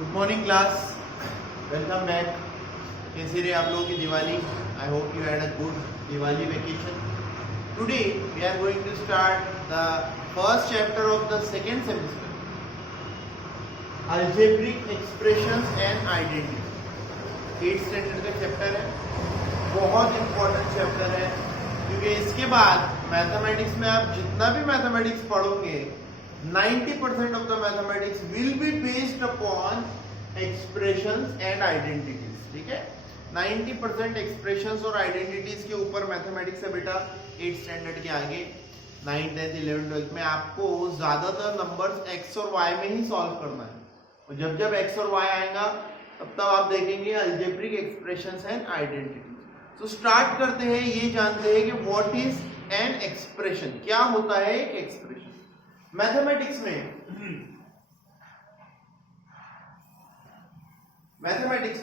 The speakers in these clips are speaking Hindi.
Good morning class, welcome back. कैसे रहे आप लोगों की Diwali? I hope you had a good Diwali vacation. Today we are going to start the first chapter of the second semester, algebraic expressions and identity. 8th standard का चैप्टर है, बहुत इंपॉर्टेंट चैप्टर है क्योंकि इसके बाद मैथमेटिक्स में आप जितना भी मैथमेटिक्स पढ़ोगे 90% of the mathematics will be based upon expressions and identities। ठीक है, 90% expressions और identities के ऊपर मैथमेटिक्स है बेटा। 8th स्टैंडर्ड के आगे 9th 10th 11th 12th में आपको ज्यादातर नंबर्स x और y में ही सॉल्व करना है, और जब जब x और y आएगा तब आप देखेंगे अलजेब्रिक एक्सप्रेशंस एंड आइडेंटिटी। तो स्टार्ट करते हैं, ये जानते हैं कि व्हाट इज एन एक्सप्रेशन, क्या होता है एक एक्सप्रेशन। मैथमेटिक्स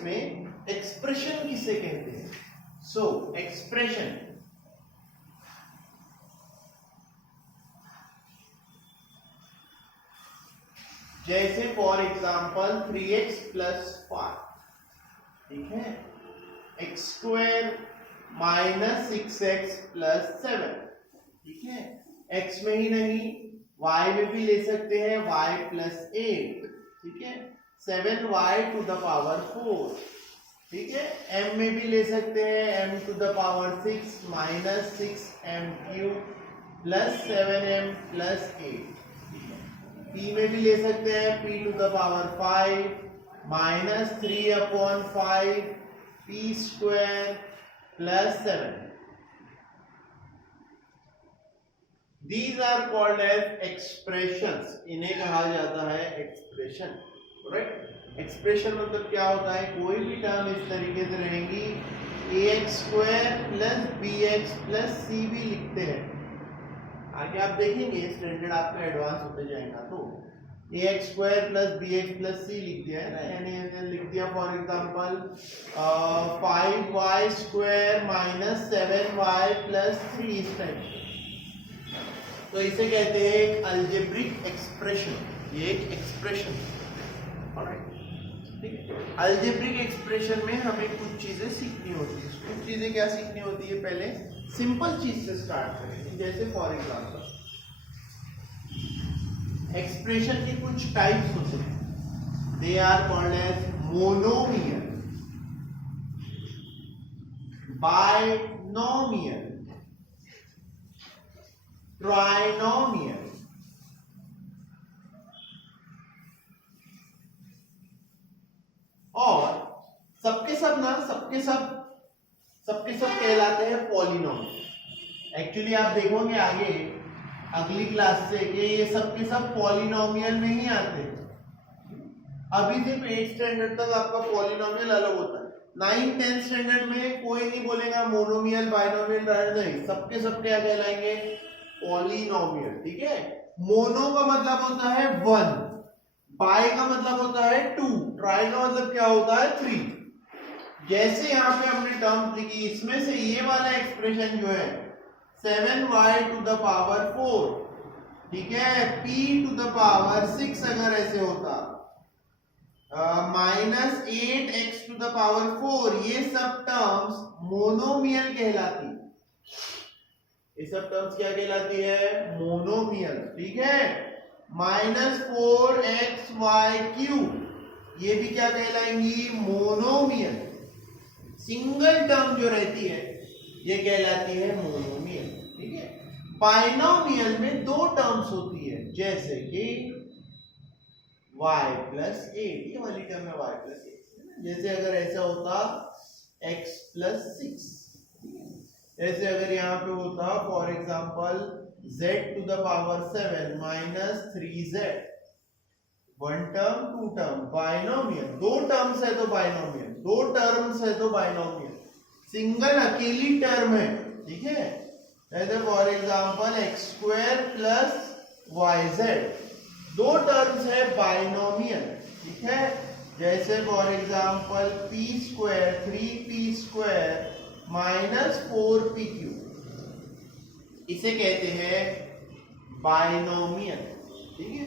में एक्सप्रेशन किसे कहते हैं? सो एक्सप्रेशन जैसे फॉर एग्जांपल 3x + 5, ठीक है, x² - 6x + 7, ठीक है, x में ही नहीं y में भी ले सकते हैं, y + 8, ठीक है, 7y⁴, ठीक है, m में भी ले सकते हैं, m⁻⁶ - 6m³ + 7m + 8, p में भी ले सकते हैं, p⁵ - 3/5 p² + 7। These are called as expressions। इन्हें कहा जाता है एक्सप्रेशन। राइट, एक्सप्रेशन मतलब क्या होता है? कोई भी टर्म इस तरीके से रहेंगी, ax² + bx + c भी लिखते हैं। आगे आप देखेंगे स्टैंडर्ड आपका एडवांस होते जाएगा तो ax² + bx + c लिख दिया है ना, यानी लिख दिया फॉर एग्जांपल 5y² - 7y + 3 इस टाइप। तो इसे कहते हैं एक अलजेब्रिक एक्सप्रेशन, ये एक एक्सप्रेशन। ऑलराइट, ठीक है। अलजेब्रिक एक्सप्रेशन में हमें कुछ चीजें सीखनी होती है। कुछ चीजें क्या सीखनी होती है? पहले सिंपल चीज से स्टार्ट करेंगे, जैसे फॉर एग्जांपल एक्सप्रेशन की कुछ टाइप्स होते हैं। They are called as monomial, binomial, trinomial, और सबके सब कहलाते हैं पॉलिनोमियल। एक्चुअली आप देखोगे आगे अगली क्लास से कि ये सबके सब पॉलिनोमियल में ही आते हैं। अभी सिर्फ 8th स्टैंडर्ड तक आपका पॉलिनोमियल अलग होता है। 9th 10th स्टैंडर्ड में कोई नहीं बोलेगा मोनोमियल, बाइनोमियल, ट्राइनोमियल, नहीं, सबके सब क्या कहलाएंगे? पॉलिनोमियल। ठीक है, मोनो का मतलब होता है 1, बाई का मतलब होता है 2, ट्राई का मतलब क्या होता है? 3। जैसे यहाँ पे हमने टर्म्स लिखी, इसमें से ये वाला एक्सप्रेशन जो है 7y⁴, ठीक है, p⁻6 अगर ऐसे होता, -8x⁴, ये सब टर्म्स मोनोमियल कहलाती। ये सब टर्म्स क्या कहलाती है? मोनोमियल। ठीक है, -4xy³, ये भी क्या कहलाएंगी? मोनोमियल। सिंगल टर्म जो रहती है ये कहलाती है मोनोमियल। ठीक है, बाइनोमियल में 2 टर्म्स होती है, जैसे कि y + 8, ये वाली टर्म है y + 8। जैसे अगर ऐसा होता x + 6, ऐसे अगर यहाँ पे होता for example z⁻7 - 3z, 1 term 2 term, binomial. 2 terms है तो बाइनोमियल, 2 टर्म्स है तो बाइनोमियल, सिंगल अकेली टर्म है। ठीक है, जैसे for example x² + yz, 2 terms है बाइनोमियल। ठीक है, जैसे for example p² 3p² - 4p³, इसे कहते हैं बाइनोमियल। ठीक है,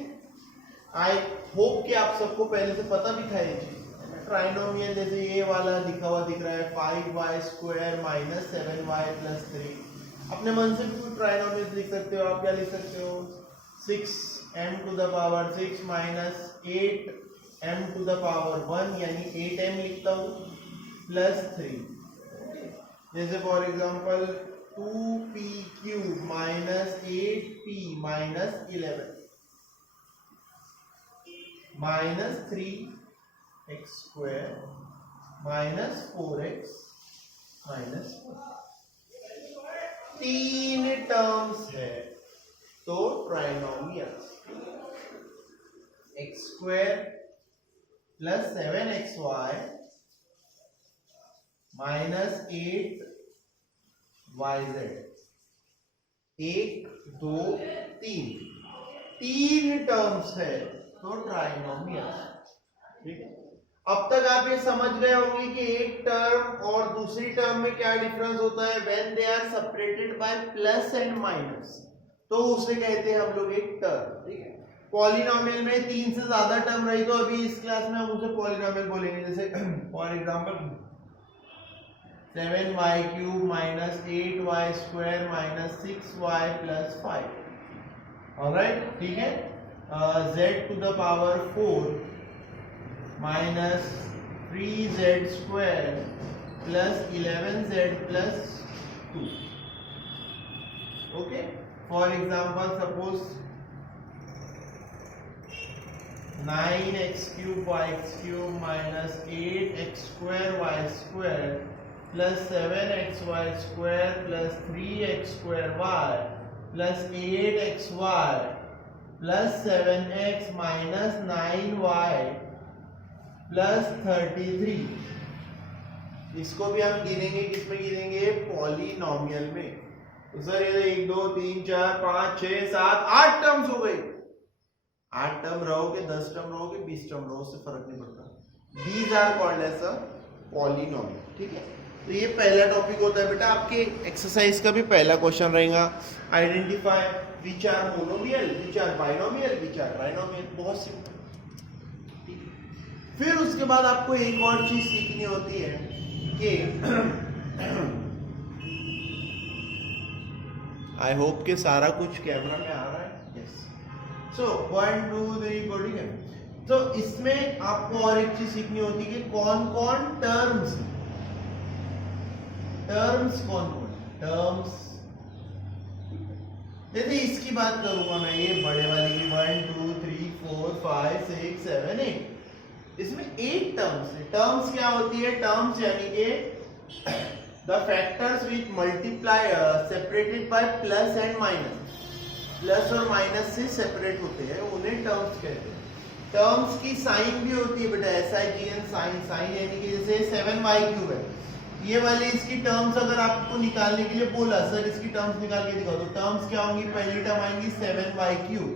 आई होप कि आप सबको पहले से पता भी था ये चीज। ट्राइनोमियल जैसे ये वाला लिखा हुआ दिख रहा है 5y² माइनस 7y प्लस 3। अपने मन से भी ट्राइनोमियल लिख सकते हो। आप क्या लिख सकते हो 6m to the power 6 minus 8m to the power 1 यानी 8m लिखता हूँ प्लस 3। जैसे for example 2p³ minus 8p minus 11 minus 3x² minus 4x minus 4। 3 terms है तो trinomial x² plus 7xy minus 8yz 1 2 3 terms है तो ट्राइनोमियल। ठीक है, अब तक आप ये समझ गए होंगे कि एक टर्म और दूसरी टर्म में क्या डिफरेंस होता है। When they are separated by plus and minus तो उसे कहते हैं हम लोग एक टर्म। ठीक है, पॉलिनोमियल में 3 से ज्यादा टर्म रही तो अभी इस क्लास में हम उसे पॉलिनोमियल बोलेंगे। जैसे for example 7y³ minus 8y² minus 6y plus 5। Alright, ठीक है, z to the power 4 minus 3z² plus 11z plus 2। Okay, for example suppose 9x³ y³ minus 8x² y² plus 7xy² plus 3x² plus 8xy plus 7x minus 9y plus 33। इसको भी हम गिनेंगे, किसमें गिनेंगे पॉलिनोमियल में। तो सर ये 1 2 3 4 5 6 7 8 टर्म्स हो गई। 8 टर्म रहोगे 10 टर्म रहोगे 20 टर्म रहो, उससे फर्क नहीं पड़ता। These are called as a polynomial. ठीक है, तो ये पहला टॉपिक होता है बेटा। आपके एक्सरसाइज का भी पहला क्वेश्चन रहेगा identify which are monomial, which are binomial, which are trinomial. बहुत सिंपल। फिर उसके बाद आपको एक और चीज सीखनी होती है कि आई होप के सारा कुछ कैमरा में आ रहा है। यस, सो 1 2 3 4। ठीक है, तो इसमें आपको और एक चीज सीखनी होती है कि कौन कौन टर्म्स कौन कौन टर्म्स। जैसे इसकी बात करूंगा मैं, ये बड़े वाले की 1 2 3 4 5 6 7 8। इसमें 8 टर्म्स है। टर्म्स क्या होती है? टर्म्स यानी कि the factors which multiply separated by plus and minus. Plus और माइनस से सेपरेट होते हैं, उन्हें टर्म्स कहते हैं। टर्म्स की साइन भी होती है बेटा, SIGN साइन। साइन यानी कि जैसे 7y³ है, ये वाले इसकी टर्म्स अगर आपको निकालने के लिए बोला सर इसकी टर्म्स निकाल के दिखाओ, तो टर्म्स क्या होंगी? पहली टर्म आएंगी 7y³,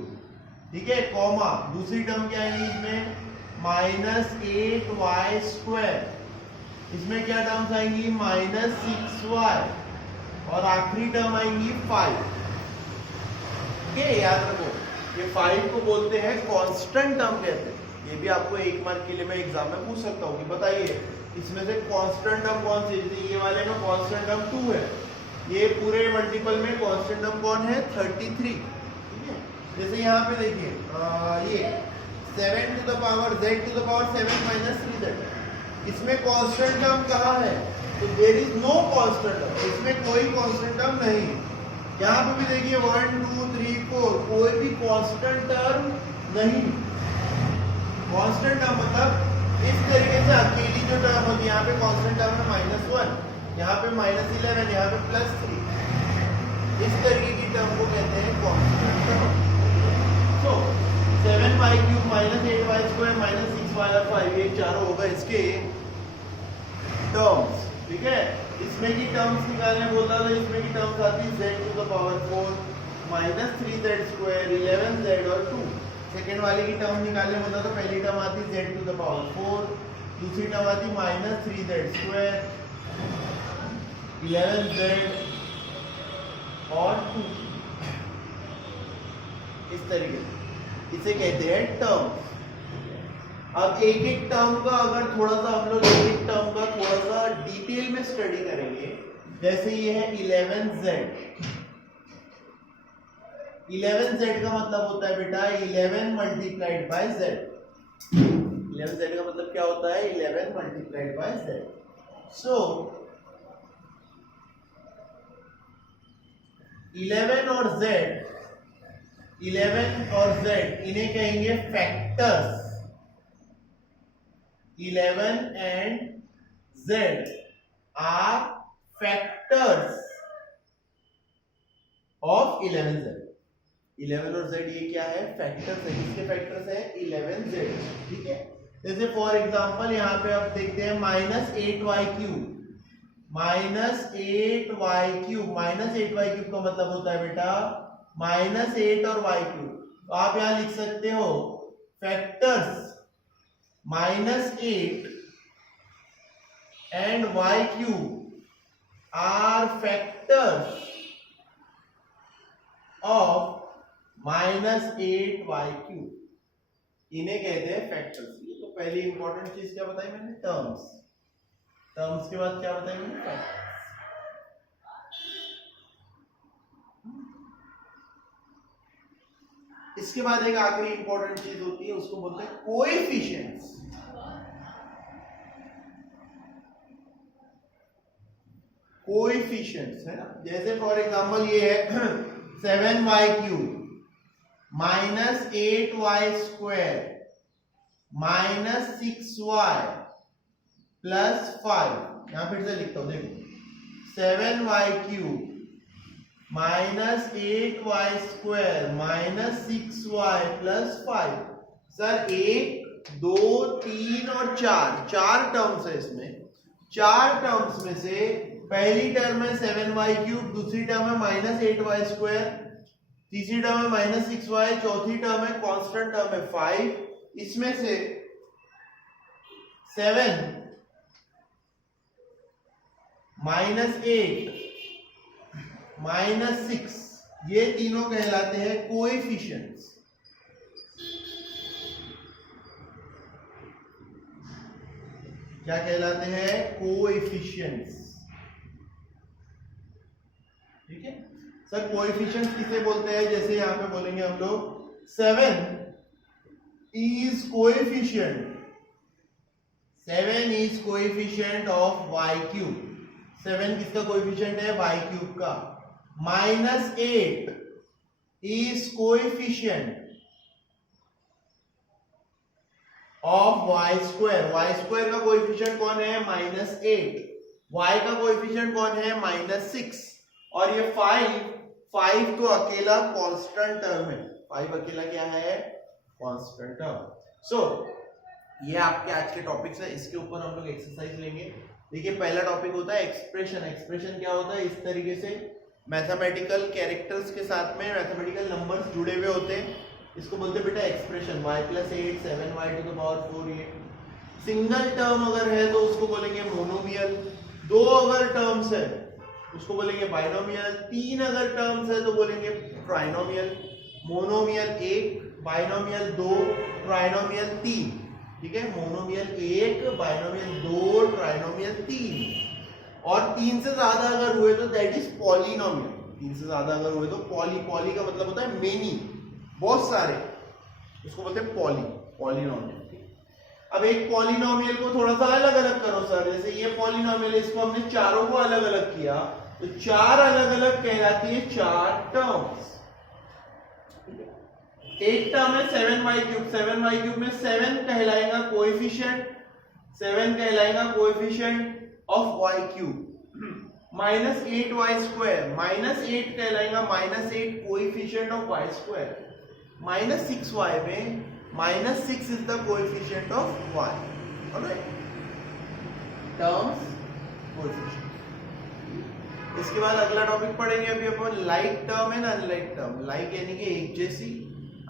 ठीक है, कॉमा दूसरी टर्म क्या आएगी इसमें? Minus 8y²। इसमें क्या टर्म्स आएंगी? Minus 6y। और आखिरी टर्म आएंगी 5। ठीक है, याद रखो ये 5 को बोलते हैं कांस्टेंट टर्म कहते हैं। ये भी आपको 1 मार्क के लिए मैं एग्जाम में पूछ सकता हूँ कि बताइए इसमें से कांस्टेंट टर्म कौन सी? ये वाले में कांस्टेंट टर्म 2 है, ये पूरे मल्टीपल में कांस्टेंट टर्म कौन है? 33। ठीक है, जैसे यहाँ पे देखिए ये 7 to the power z to the power 7 minus 3z, इसमें कांस्टेंट टर्म कहाँ है? तो there is no constant term, इसमें कोई कांस्टेंट टर्म नहीं। यहाँ पे भी देखिए 1 2 3 4, कोई भी कांस्टेंट टर्म नहीं। कांस्टेंट टर्म मतलब इस तरीके से अकेली जो टर्म होती है, यहाँ पे कांस्टेंट टर्म है -1, यहाँ पे -11, यहाँ पे +3। इस तरीके की टर्म को कहते हैं कांस्टेंट टर्म। सो 7y³ minus 8y² minus 6y और 5, ये चारों होगा इसके टर्म्स। ठीक है, इसमें की टर्म्स निकालने बोलता था, इसमें की टर्म्स आती z to the power 4 minus 3z², 11z और 2। सेकेंड वाले की टर्म निकालने बोलता तो पहली टर्म आती z टू द पावर 4, दूसरी टर्म आती माइनस 3z², 11z और 2। इस तरीके से इसे कहते हैं टर्म्स। अब एक एक टर्म का अगर थोड़ा सा हम लोग एक एक टर्म का थोड़ा सा डिटेल में स्टडी करेंगे, जैसे ये है 11z। 11z का मतलब होता है बेटा 11 मल्टीप्लाइड बाय z। 11z का मतलब क्या होता है? 11 मल्टीप्लाइड बाय z। सो 11 और z, 11 और z इन्हें कहेंगे factors. 11 and z are factors of 11z। 11 और z ये क्या है? फैक्टर्स है। किसके फैक्टर्स है? 11z। ठीक है, जैसे फॉर एग्जांपल यहाँ पे आप देखते हैं -8y³ -8y³ का मतलब होता है बेटा -8 और y³। तो आप यहां लिख सकते हो factors -8 and y³ are factors of -8y³। इन्हें कहते हैं फैक्टर्स। तो पहली इंपॉर्टेंट चीज क्या बताई मैंने? टर्म्स। टर्म्स के बाद क्या बताई मैंने? फैक्टर्स। इसके बाद एक आखिरी इंपॉर्टेंट चीज होती है, उसको बोलते हैं कोएफिशिएंट्स। कोएफिशिएंट्स है ना, जैसे फॉर एग्जांपल ये है 7y³ -8y² -6y +5। यहां फिर से लिखता हूं, देखो 7y³ -8y² -6y +5। सर 1 2 3 और 4 टर्म्स है इसमें। 4 टर्म्स में से पहली टर्म है 7y³, दूसरी टर्म है -8y², तीसरी टर्म है -6y, चौथी टर्म है कांस्टेंट टर्म है 5। इसमें से 7 -8 -6 ये तीनों कहलाते हैं कोएफिशिएंट्स। क्या कहलाते हैं? कोएफिशिएंट्स। ठीक है सर, कोएफिशिएंट्स किसे बोलते हैं? जैसे यहां पे बोलेंगे हम लोग 7 is coefficient 7 is coefficient of y³ 7 किसका कोएफिशिएंट है? y³ का। -8 is coefficient of y²। y² का कोएफिशिएंट कौन है? -8। y का कोएफिशिएंट कौन है? -6। और ये 5 तो अकेला कांस्टेंट टर्म है। 5 अकेला क्या है? Constant term. सो ये आपके आज के टॉपिक्स है, इसके ऊपर हम लोग एक्सरसाइज लेंगे। देखिए पहला टॉपिक होता है एक्सप्रेशन। एक्सप्रेशन क्या होता है? इस तरीके से मैथमेटिकल कैरेक्टर्स के साथ में मैथमेटिकल नंबर्स जुड़े हुए होते हैं, इसको बोलते हैं बेटा एक्सप्रेशन। y+8 7y⁴ ये सिंगल टर्म अगर है तो उसको बोलेंगे मोनोमियल। 2 अगर टर्म्स है उसको बोलेंगे बाइनोमियल। 3 अगर टर्म्स है तो बोलेंगे ट्राइनोमियल। Monomial 1, binomial 2, trinomial 3। ठीक है, मोनोमियल 1, बाइनोमियल 2, ट्राइनोमियल 3। और 3 से ज्यादा अगर हुए तो दैट इज पॉलिनोमियल। 3 से ज्यादा अगर हुए तो पॉली का मतलब होता है मेनी, बहुत सारे, उसको बोलते हैं पॉलिनोमियल। अब एक पॉलिनोमियल को थोड़ा सा अलग अलग करो सर, जैसे ये पॉलिनोमियल, इसको हमने चारों को अलग अलग किया तो 4 अलग अलग कहलाती है 4 टर्म्स। एक टर्म है 7y³ 7y³ में 7 कहलाएगा कोएफिशिएंट, 7 कहलाएगा कोएफिशिएंट ऑफ y³। -8y² -8 कहलाएगा -8 कोएफिशिएंट ऑफ y²। -6y में -6 is the coefficient of y. Alright? Terms, coefficient. इसके बाद अगला टॉपिक पढ़ेंगे अभी अपन like term and unlike term. Like यानी कि एक जैसी,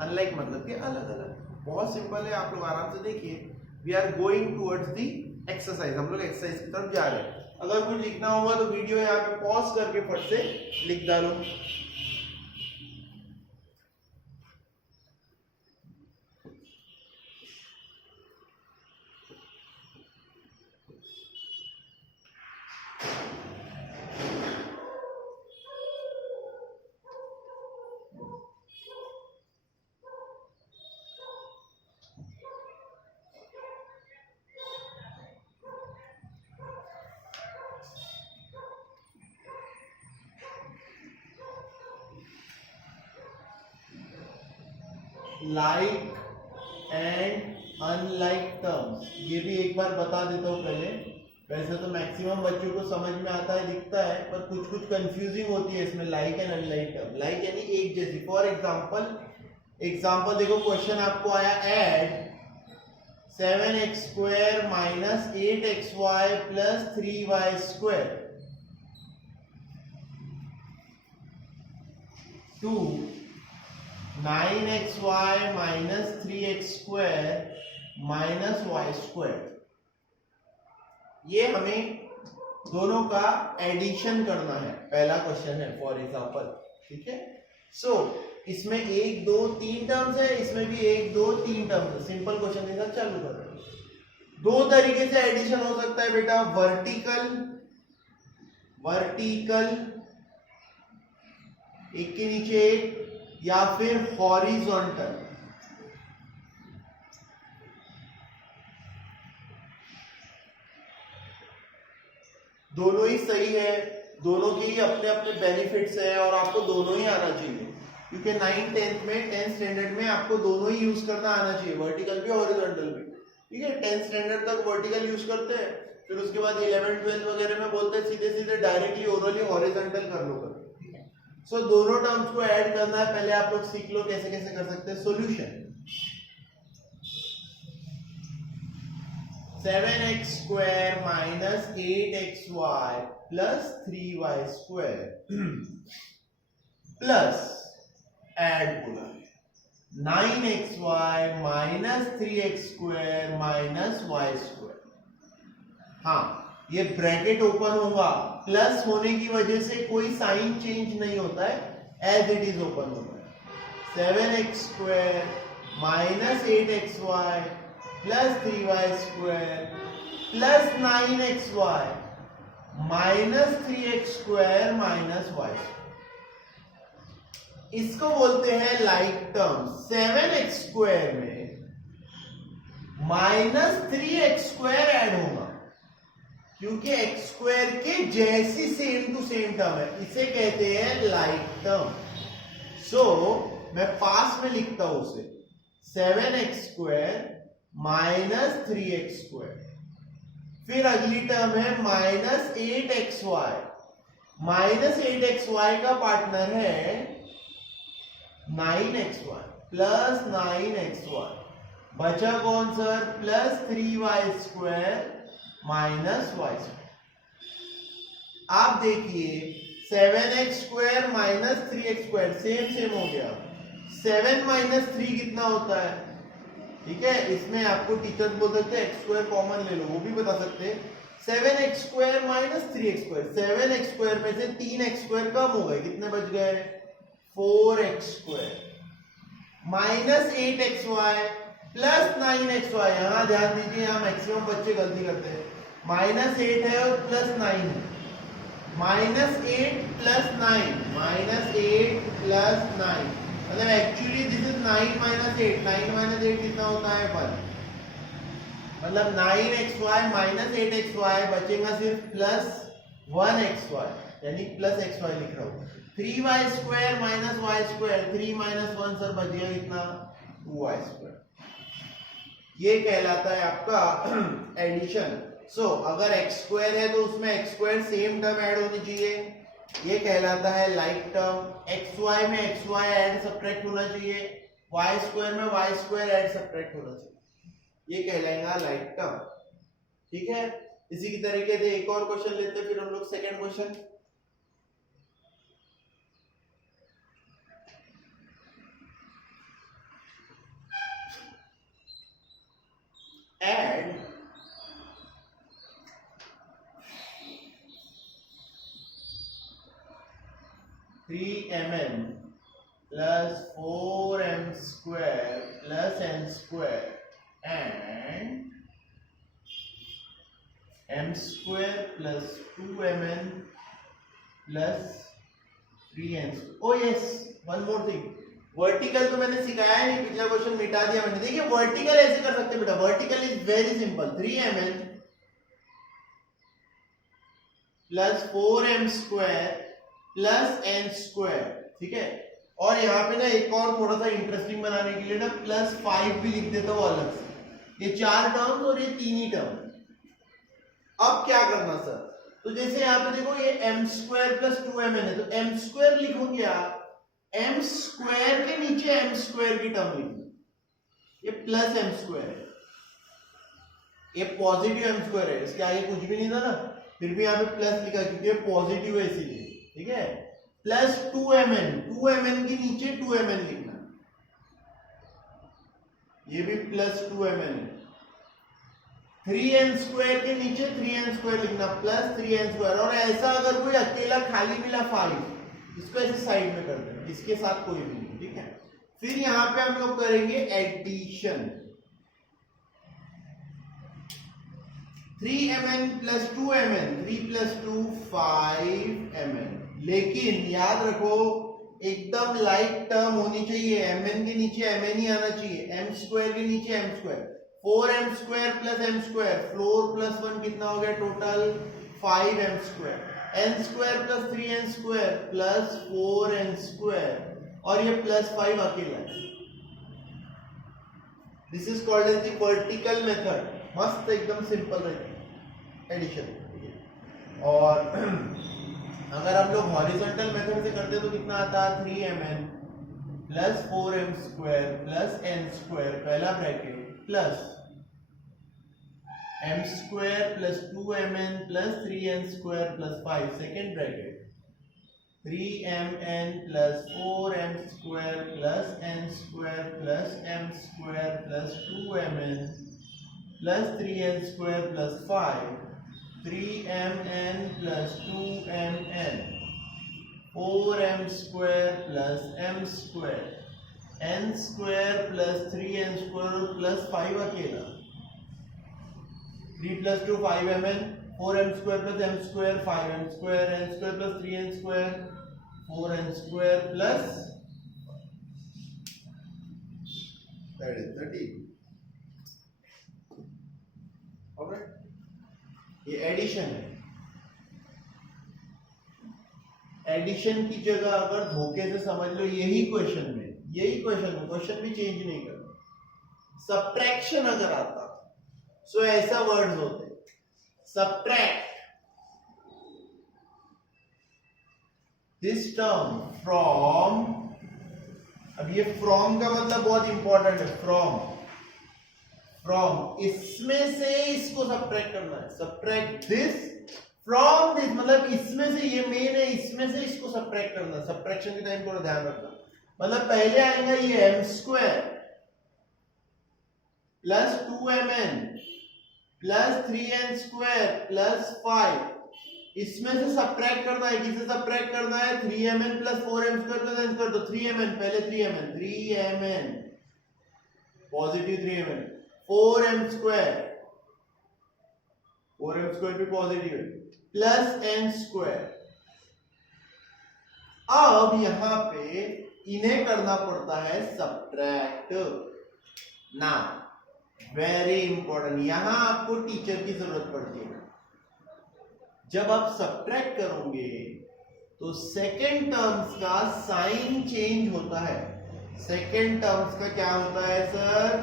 अनलाइक मतलब कि अलग अलग। बहुत सिंपल है, आप लोग आराम से देखिए। We are going towards the exercise, हम लोग एक्सरसाइज की तरफ जा रहे हैं। अगर कुछ लिखना होगा तो वीडियो यहाँ पे पॉज करके फट से लिख डालो। लाइक एंड अनलाइक टर्म्स, ये भी एक बार बता देता हूँ पहले। वैसे तो मैक्सिमम बच्चों को समझ में आता है, दिखता है, पर कुछ कुछ कंफ्यूजिंग होती है इसमें like and unlike term. Like यानी एक जैसी। फॉर एग्जांपल देखो, क्वेश्चन आपको आया add 7x² minus 8xy plus 3y² to 9xy minus 3x² minus y²। ये हमें दोनों का एडिशन करना है, पहला क्वेश्चन है फॉर एग्जांपल, ठीक है। सो इसमें 1 2 3 टर्म्स है, इसमें भी 1 2 3 टर्म्स है। सिंपल क्वेश्चन के साथ चालू कर रहे हैं। दो तरीके से एडिशन हो सकता है बेटा, वर्टिकल एक के नीचे एक, या फिर हॉरिजॉन्टल। दोनों ही सही है, दोनों के ही अपने अपने बेनिफिट्स है, और आपको दोनों ही आना चाहिए, क्योंकि 9th 10th में 10th स्टैंडर्ड में आपको दोनों ही यूज करना आना चाहिए, वर्टिकल भी हॉरिजॉन्टल भी, ठीक है। 10th स्टैंडर्ड तक वर्टिकल यूज करते हैं, फिर उसके बाद 11th 12th वगैरह में बोलते हैं सीधे सीधे डायरेक्टली ओरली हॉरिजॉन्टल कर लो, ठीक है। सो दोनों टर्म्स को ऐड करना है, पहले आप लोग सीख लो कैसे कैसे कर सकते हैं। Solution 7x² minus 8xy plus 3y² plus add बोला है 9xy minus 3x² minus y²। हाँ, ये ब्रैकेट ओपन होगा, प्लस होने की वजह से कोई साइन चेंज नहीं होता है, एज इट इज ओपन होगा। 7x² minus 8xy plus 3y² plus 9xy minus 3x² minus y²। इसको बोलते हैं लाइक टर्म। 7x² में माइनस 3x² ऐड होगा, क्योंकि x² के जैसी सेम टू सेम टर्म है, इसे कहते हैं लाइक टर्म। सो मैं पास में लिखता हूं उसे, 7x² माइनस 3x², फिर अगली टर्म है माइनस 8xy। माइनस 8xy का पार्टनर है 9xy प्लस 9xy, बचा कौन sir, plus 3y² minus y²। आप देखिए 7x² माइनस 3x² सेम हो गया। 7 माइनस 3 कितना होता है, ठीक है। इसमें आपको टीचर बोल सकते हैं x² कॉमन ले लो, वो भी बता सकते हैं। 7x² माइनस 3x², 7x² में से 3x² कम हो गए, कितने बच गए, 4x² minus 8xy plus 9xy। यहां ध्यान दीजिए, यहां मैक्सिमम बच्चे गलती करते हैं, माइनस 8 है और प्लस 9 है, माइनस 8 प्लस 9, माइनस 8 प्लस 9, मतलब actually this is 9 minus 8, 9 minus 8 कितना होता है 1, मतलब 9xy माइनस 8xy बचेगा सिर्फ प्लस 1xy, यानी प्लस xy लिख रहा हूं। 3y² minus y², 3 minus 1 sir बच गया कितना, 2y²। ये कहलाता है आपका एडिशन। सो अगर x² है तो उसमें x² सेम टर्म ऐड होनी चाहिए, ये कहलाता है लाइक टर्म। xy में xy ऐड सब्ट्रैक्ट होना चाहिए, y² में y² ऐड सब्ट्रैक्ट होना चाहिए, ये कहलाएगा लाइक टर्म, ठीक है। इसी की तरीके से एक और क्वेश्चन लेते हैं, फिर हम लोग second question. Add 3mn plus 4m² plus n² and m² plus 2mn plus 3n²। oh yes, one more thing, vertical तो मैंने सिखाया नहीं, पिछला क्वेश्चन मिटा दिया मैंने। देखिए वर्टिकल ऐसे कर सकते बेटा, vertical is very simple, 3mn plus 4m² plus n², ठीक है। और यहाँ पे ना एक और थोड़ा सा इंटरेस्टिंग बनाने के लिए ना +5 भी लिख देता हूँ अलग से। ये 4 टर्म और ये 3 ही टर्म। अब क्या करना सर, तो जैसे यहाँ पे देखो ये m² + 2mn है, तो m² लिखोगे आप, m² के नीचे m² की टर्म लिखना, ये +m² है, ये पॉजिटिव m² है, इसके आगे कुछ भी नहीं था ना, फिर भी यहाँ पे प्लस लिखा क्योंकि ये पॉजिटिव है इसीलिए, ठीक है। +2mn के नीचे 2mn लिखना, ये भी +2mn है। 3n² के नीचे 3n² लिखना, +3n²। और ऐसा अगर कोई अकेला खाली मिला 5, इसको ऐसे साइड में कर देना, इसके साथ कोई भी नहीं, ठीक है। फिर यहां पे हम लोग करेंगे एडिशन, 3mn + 2mn, 3 + 2 5mn। लेकिन याद रखो एकदम लाइक टर्म होनी चाहिए, mn के नीचे mn ही आना चाहिए, m² के नीचे m²। 4m² + m², 4 + 1 कितना हो गया total 5m², n² + 3n² + 4n², और ये +5 अकेला है। This is called as the vertical method, मस्त एकदम सिंपल रहती है एडिशन। और अगर हम लोग हॉरिजॉन्टल मेथड से करते तो कितना आता, 3mn + 4m² + n², पहला bracket, plus m² + 2mn + 3n² + 5, second bracket, 3mn + 4m² + n² + m² + 2mn + 3n² + 5, 3mn + 2mn, 4m² + m², n² + 3n² + 5 अकेला, 3 + 2 5mn, 4m² + m², 5m², n² + 3n², 4n² plus that is 30. Alright, ये एडिशन है। एडिशन की जगह अगर धोखे से समझ लो यही क्वेश्चन में, क्वेश्चन भी चेंज नहीं करना। सब्ट्रैक्शन अगर आता सो ऐसा वर्ड्स होते, सब्ट्रैक्ट दिस टर्म फ्रॉम। अब ये फ्रॉम का मतलब बहुत इंपॉर्टेंट है, फ्रॉम इसमें से इसको सब्ट्रैक्ट करना है, सब्ट्रैक्ट दिस फ्रॉम दिस, मतलब इसमें से, ये मेन है, इसमें से इसको सब्ट्रैक्ट करना। सब्ट्रैक्शन के टाइम थोड़ा ध्यान रखना, मतलब पहले आएगा ये m² + 2mn + 3n² + 5, इसमें से सब्ट्रैक्ट करना है, किसे सब्ट्रैक्ट करना है, 3mn + 4m² + n², तो 3mn, पहले 3mn पॉजिटिव 3mn, 4m² भी पॉजिटिव है, + n²। अब यहां पे इन्हें करना पड़ता है सब्ट्रैक्ट। ना वेरी इंपॉर्टेंट, यहां आपको टीचर की जरूरत पड़ती है। जब आप सब्ट्रैक्ट करोगे तो सेकेंड टर्म्स का साइन चेंज होता है। सेकेंड टर्म्स का क्या होता है sir,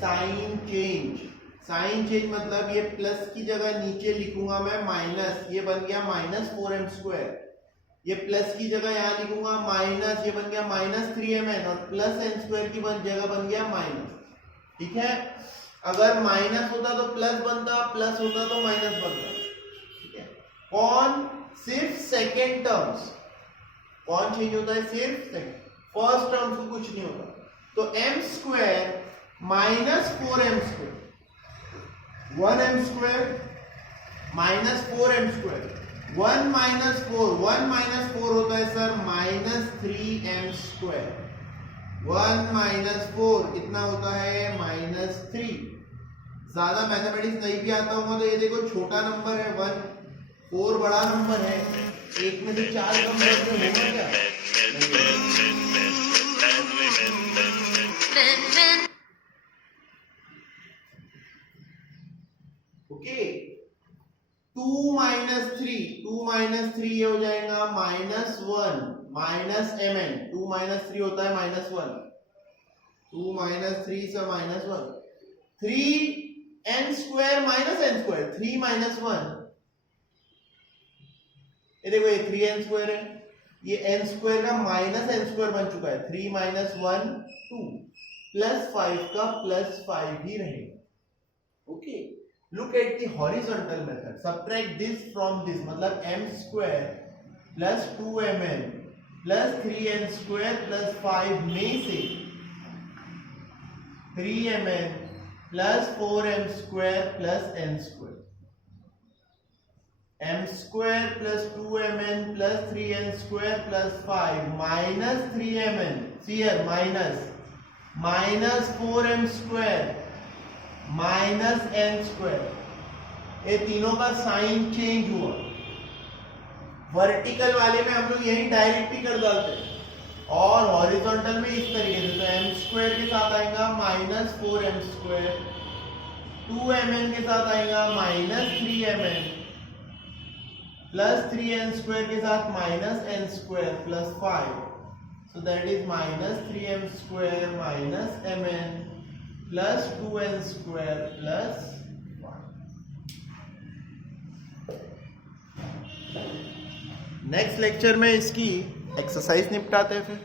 sign change. Sign change मतलब ये प्लस की जगह नीचे लिखूंगा मैं माइनस, ये बन गया -4m², ये प्लस की जगह यहां लिखूंगा माइनस, ये बन गया -3mn, और +n² की जगह बन गया माइनस, ठीक है। अगर माइनस होता तो प्लस बनता, प्लस होता तो माइनस बनता, ठीक है। कौन, सिर्फ सेकेंड टर्म्स, कौन चेंज होता है, सिर्फ सेकेंड, फर्स्ट टर्म्स को कुछ नहीं होता। तो m² - 4m², 1m² - 4m², 1 - 4, 1 - 4 होता है सर -3m², 1 - 4 कितना होता है -3। ज्यादा मैथमेटिक्स नहीं भी आता होगा तो ये देखो छोटा नंबर है 1, 4 बड़ा नंबर है, एक में से 4 कम करके होगा क्या, ओके। 2 - 3, 2 - 3 ये हो जाएगा -1, माइनस mn, 2 माइनस 3 होता है -1, 2 माइनस 3 से -1, 3n square minus n square, 3 minus 1, ये देखो ये 3n स्क्वायर है, ये n स्क्वायर का माइनस n स्क्वायर बन चुका है, 3 माइनस 1 2 प्लस 5 का प्लस 5 ही रहेगा. Okay, look at the horizontal method, subtract this from this, मतलब m square plus 2mn plus 3n square plus 5 में से 3mn plus 4m square plus n square, m square plus 2mn plus 3n square plus 5 minus 3mn, see here minus 4m square minus n square, ये तीनों का साइन चेंज हुआ. वर्टिकल वाले में हम लोग यही डायरेक्ट ही कर डालते हैं, और हॉरिजॉन्टल में इस तरीके से, तो m स्क्वायर के साथ आएगा माइनस 4m स्क्वायर, 2mn के साथ आएगा minus 3mn plus 3n square के साथ minus n square plus 5, so that is minus 3m square minus mn plus 2n square plus 5. Next lecture में इसकी एक्सरसाइज निपटाते हैं फिर.